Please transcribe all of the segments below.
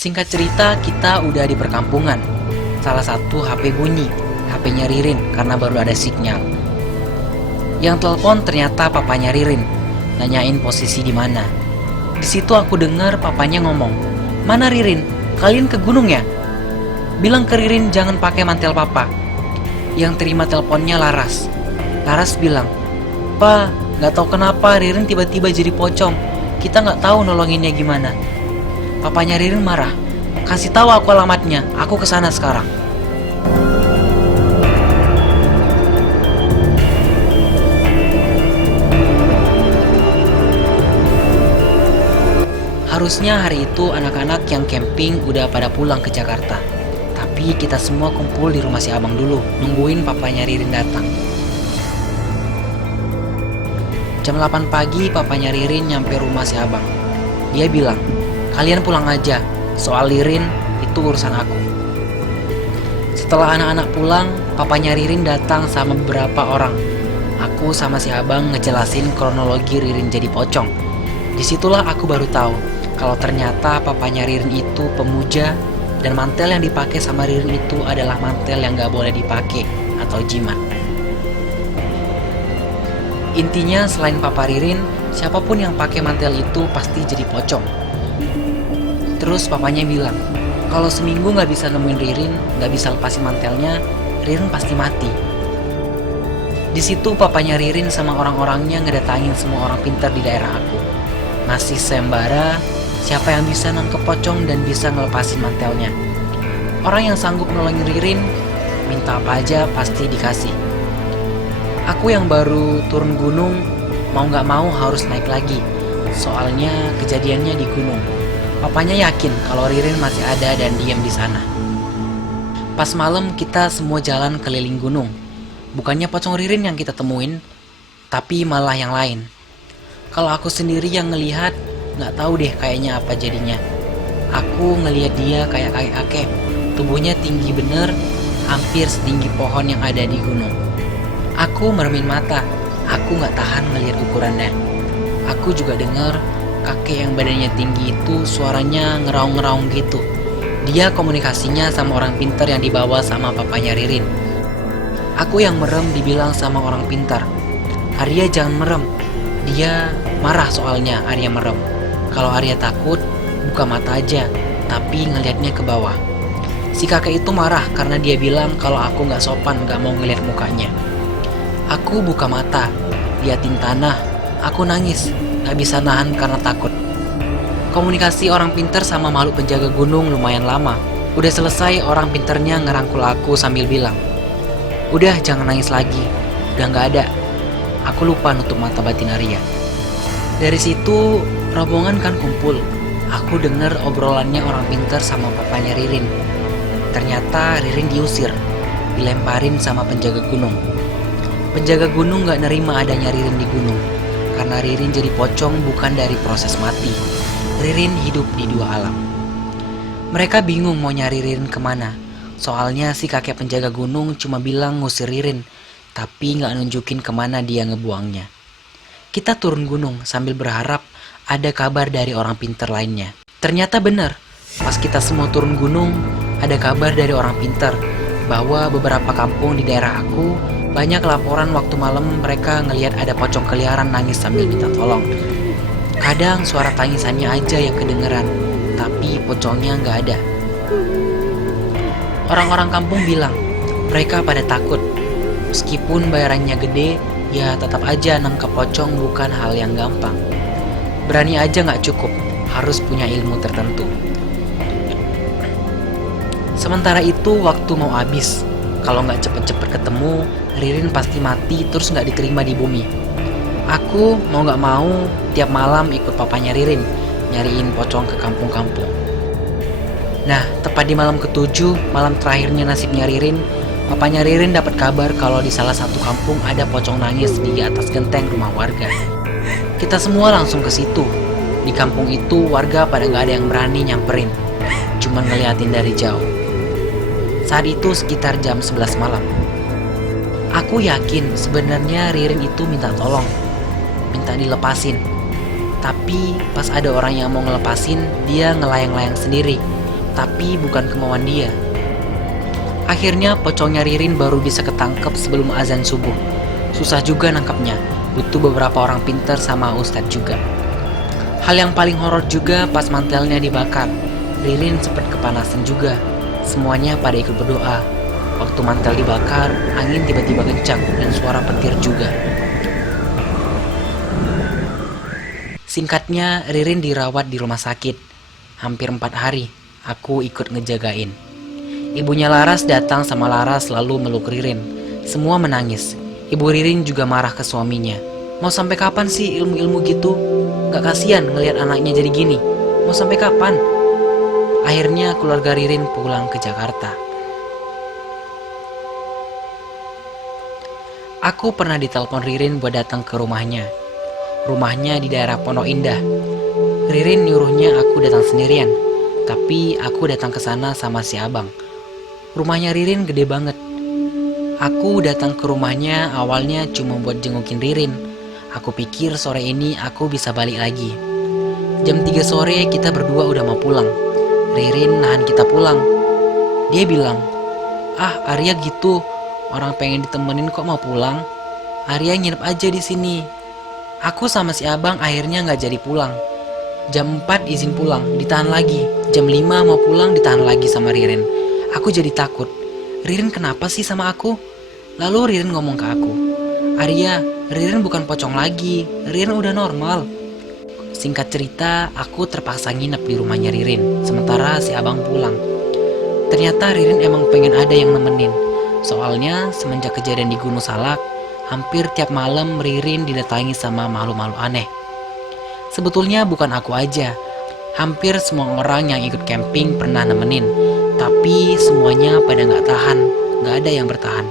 Singkat cerita, kita udah di perkampungan. Salah satu HP bunyi, HP-nya Ririn karena baru ada sinyal. Yang telepon ternyata papanya Ririn, nanyain posisi di mana. Di situ aku dengar papanya ngomong, "Mana Ririn? Kalian ke gunung ya? Bilang ke Ririn jangan pakai mantel papa." Yang terima teleponnya Laras. Laras bilang, "Pa, nggak tahu kenapa Ririn tiba-tiba jadi pocong. Kita nggak tahu nolonginnya gimana." Papanya Ririn marah, "Kasih tahu aku alamatnya, aku kesana sekarang." Harusnya hari itu anak-anak yang camping udah pada pulang ke Jakarta. Tapi kita semua kumpul di rumah si abang dulu, nungguin papanya Ririn datang. Jam 8 pagi papanya Ririn nyampe rumah si abang. Dia bilang, "Kalian pulang aja, soal Ririn itu urusan aku." Setelah anak-anak pulang, papanya Ririn datang sama beberapa orang. Aku sama si abang ngejelasin kronologi Ririn jadi pocong. Disitulah aku baru tahu kalau ternyata papanya Ririn itu pemuja dan mantel yang dipakai sama Ririn itu adalah mantel yang gak boleh dipakai atau jimat. Intinya selain papa Ririn, siapapun yang pakai mantel itu pasti jadi pocong. Terus papanya bilang, kalau seminggu gak bisa nemuin Ririn, gak bisa lepasin mantelnya, Ririn pasti mati. Di situ papanya Ririn sama orang-orangnya ngedatangin semua orang pintar di daerah aku. Masih sembara, siapa yang bisa nangkep pocong dan bisa ngelepasin mantelnya. Orang yang sanggup nolongin Ririn, minta apa aja pasti dikasih. Aku yang baru turun gunung, mau gak mau harus naik lagi. Soalnya kejadiannya di gunung. Papanya yakin kalau Ririn masih ada dan diam di sana. Pas malam kita semua jalan keliling gunung. Bukannya pocong Ririn yang kita temuin, tapi malah yang lain. Kalau aku sendiri yang ngelihat, gak tahu deh kayaknya apa jadinya. Aku ngelihat dia kayak kakek-kakek, tubuhnya tinggi bener, hampir setinggi pohon yang ada di gunung. Aku mermin mata, aku gak tahan ngelihat ukurannya. Aku juga dengar kakek yang badannya tinggi itu suaranya ngeraung-ngeraung gitu. Dia komunikasinya sama orang pintar yang dibawa sama papanya Ririn. Aku yang merem dibilang sama orang pintar, "Arya jangan merem." Dia marah soalnya Arya merem. Kalau Arya takut, buka mata aja, tapi ngelihatnya ke bawah. Si kakek itu marah karena dia bilang kalau aku gak sopan gak mau ngeliat mukanya. Aku buka mata, liatin tanah, aku nangis, gak bisa nahan karena takut. Komunikasi orang pintar sama makhluk penjaga gunung lumayan lama. Udah selesai orang pintarnya ngerangkul aku sambil bilang, "Udah jangan nangis lagi, udah gak ada." Aku lupa nutup mata batin Arya. Dari situ rombongan kan kumpul. Aku denger obrolannya orang pintar sama papanya Ririn. Ternyata Ririn diusir, dilemparin sama penjaga gunung. Penjaga gunung gak nerima adanya Ririn di gunung. Karena Ririn jadi pocong bukan dari proses mati. Ririn hidup di dua alam. Mereka bingung mau nyari Ririn kemana. Soalnya si kakek penjaga gunung cuma bilang ngusir Ririn, tapi gak nunjukin kemana dia ngebuangnya. Kita turun gunung sambil berharap ada kabar dari orang pintar lainnya. Ternyata benar, pas kita semua turun gunung, ada kabar dari orang pintar bahwa beberapa kampung di daerah aku banyak laporan waktu malam mereka ngelihat ada pocong keliaran nangis sambil minta tolong. Kadang suara tangisannya aja yang kedengeran, tapi pocongnya nggak ada. Orang-orang kampung bilang mereka pada takut. Meskipun bayarannya gede, ya tetap aja nangkep pocong bukan hal yang gampang. Berani aja nggak cukup, harus punya ilmu tertentu. Sementara itu waktu mau habis. Kalau nggak cepet-cepet ketemu, Ririn pasti mati terus nggak diterima di bumi. Aku mau nggak mau tiap malam ikut papanya Ririn nyariin pocong ke kampung-kampung. Nah, tepat di malam ketujuh, malam terakhirnya nasibnya Ririn, papanya Ririn dapat kabar kalau di salah satu kampung ada pocong nangis di atas genteng rumah warga. Kita semua langsung ke situ. Di kampung itu warga pada nggak ada yang berani nyamperin, cuman ngeliatin dari jauh. Saat itu sekitar jam 11 malam. Aku yakin sebenarnya Ririn itu minta tolong, minta dilepasin. Tapi pas ada orang yang mau ngelepasin, dia ngelayang-layang sendiri. tapi bukan kemauan dia. Akhirnya pocongnya Ririn baru bisa ketangkep sebelum azan subuh. Susah juga nangkapnya, butuh beberapa orang pintar sama ustadz juga. Hal yang paling horor juga pas mantelnya dibakar. Ririn sempat kepanasan juga. Semuanya pada ikut berdoa. Waktu mantel dibakar, angin tiba-tiba kencang dan suara petir juga. Singkatnya, Ririn dirawat di rumah sakit. Hampir 4 hari, aku ikut ngejagain. Ibunya Laras datang sama Laras lalu meluk Ririn. Semua menangis. Ibu Ririn juga marah ke suaminya. Mau sampai kapan sih ilmu-ilmu gitu? Gak kasihan ngelihat anaknya jadi gini. Mau sampai kapan? Akhirnya keluarga Ririn pulang ke Jakarta. Aku pernah ditelepon Ririn buat datang ke rumahnya. Rumahnya di daerah Pondok Indah. Ririn nyuruhnya aku datang sendirian, tapi aku datang ke sana sama si abang. Rumahnya Ririn gede banget. Aku datang ke rumahnya awalnya cuma buat jengukin Ririn. Aku pikir sore ini aku bisa balik lagi. Jam 3 sore kita berdua udah mau pulang. Ririn nahan kita pulang. Dia bilang, "Ah, Arya gitu. Orang pengen ditemenin kok mau pulang. Arya nginep aja di sini." Aku sama si abang akhirnya nggak jadi pulang. Jam 4 izin pulang, ditahan lagi. Jam 5 mau pulang, ditahan lagi sama Ririn. Aku jadi takut. Ririn kenapa sih sama aku? Lalu Ririn ngomong ke aku, "Arya, Ririn bukan pocong lagi. Ririn udah normal." Singkat cerita, aku terpaksa nginep di rumahnya Ririn, sementara si abang pulang. Ternyata Ririn emang pengen ada yang nemenin. Soalnya semenjak kejadian di Gunung Salak, hampir tiap malam Ririn didatangi sama makhluk-makhluk aneh. Sebetulnya bukan aku aja. Hampir semua orang yang ikut camping pernah nemenin. Tapi semuanya pada gak tahan. Gak ada yang bertahan.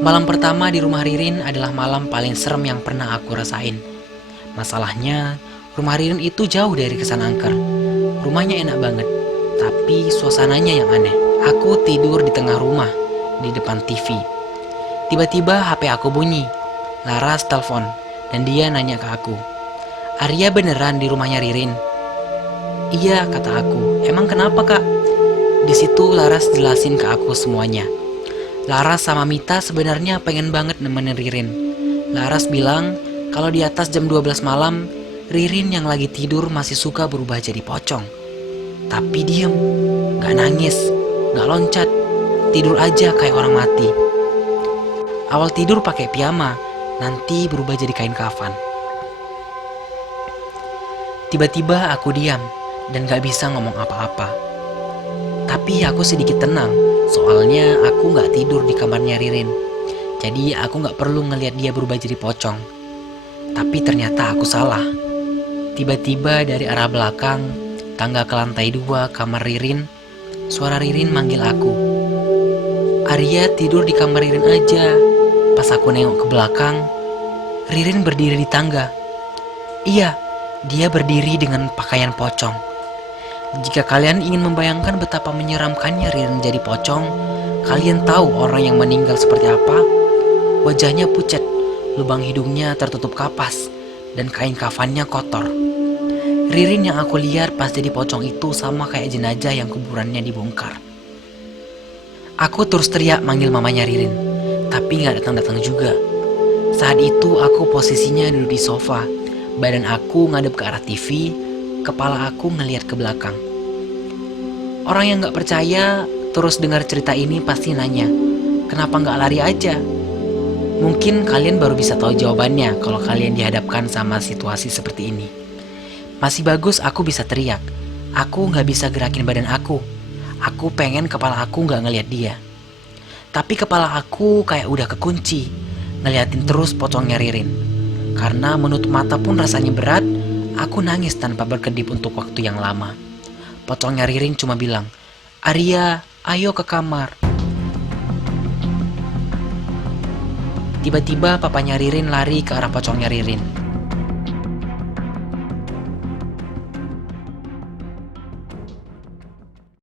Malam pertama di rumah Ririn adalah malam paling serem yang pernah aku rasain. Masalahnya, rumah Ririn itu jauh dari Kesan Angker. Rumahnya enak banget, tapi suasananya yang aneh. Aku tidur di tengah rumah, di depan TV. Tiba-tiba HP aku bunyi. Laras telepon, dan dia nanya ke aku, "Arya beneran di rumahnya Ririn?" "Iya," kata aku. "Emang kenapa, Kak?" Di situ Laras jelasin ke aku semuanya. Laras sama Mita sebenarnya pengen banget nemenin Ririn. Laras bilang kalau di atas jam 12 malam, Ririn yang lagi tidur masih suka berubah jadi pocong. Tapi diem, gak nangis, gak loncat, tidur aja kayak orang mati. Awal tidur pakai piyama, nanti berubah jadi kain kafan. Tiba-tiba aku diam dan gak bisa ngomong apa-apa. Tapi aku sedikit tenang, soalnya aku gak tidur di kamarnya Ririn. Jadi aku gak perlu ngelihat dia berubah jadi pocong. Tapi ternyata aku salah. Tiba-tiba dari arah belakang, tangga ke lantai 2 kamar Ririn, suara Ririn manggil aku. "Arya tidur di kamar Ririn aja." Pas aku nengok ke belakang, Ririn berdiri di tangga. Iya, dia berdiri dengan pakaian pocong. Jika kalian ingin membayangkan betapa menyeramkannya Ririn jadi pocong, kalian tahu orang yang meninggal seperti apa? Wajahnya pucat, lubang hidungnya tertutup kapas, dan kain kafannya kotor. Ririn yang aku lihat pas jadi pocong itu sama kayak jenazah yang kuburannya dibongkar. Aku terus teriak manggil mamanya Ririn, tapi gak datang-datang juga. Saat itu aku posisinya duduk di sofa, badan aku ngadep ke arah TV, kepala aku ngeliat ke belakang. Orang yang gak percaya terus dengar cerita ini pasti nanya, kenapa gak lari aja? Mungkin kalian baru bisa tahu jawabannya kalau kalian dihadapkan sama situasi seperti ini. Masih bagus aku bisa teriak. Aku gak bisa gerakin badan aku. Aku pengen kepala aku gak ngeliat dia. Tapi kepala aku kayak udah kekunci, ngeliatin terus pocongnya Ririn. Karena menutup mata pun rasanya berat, aku nangis tanpa berkedip untuk waktu yang lama. Pocongnya Ririn cuma bilang, "Arya, ayo ke kamar." Tiba-tiba papanya Ririn lari ke arah pocongnya Ririn.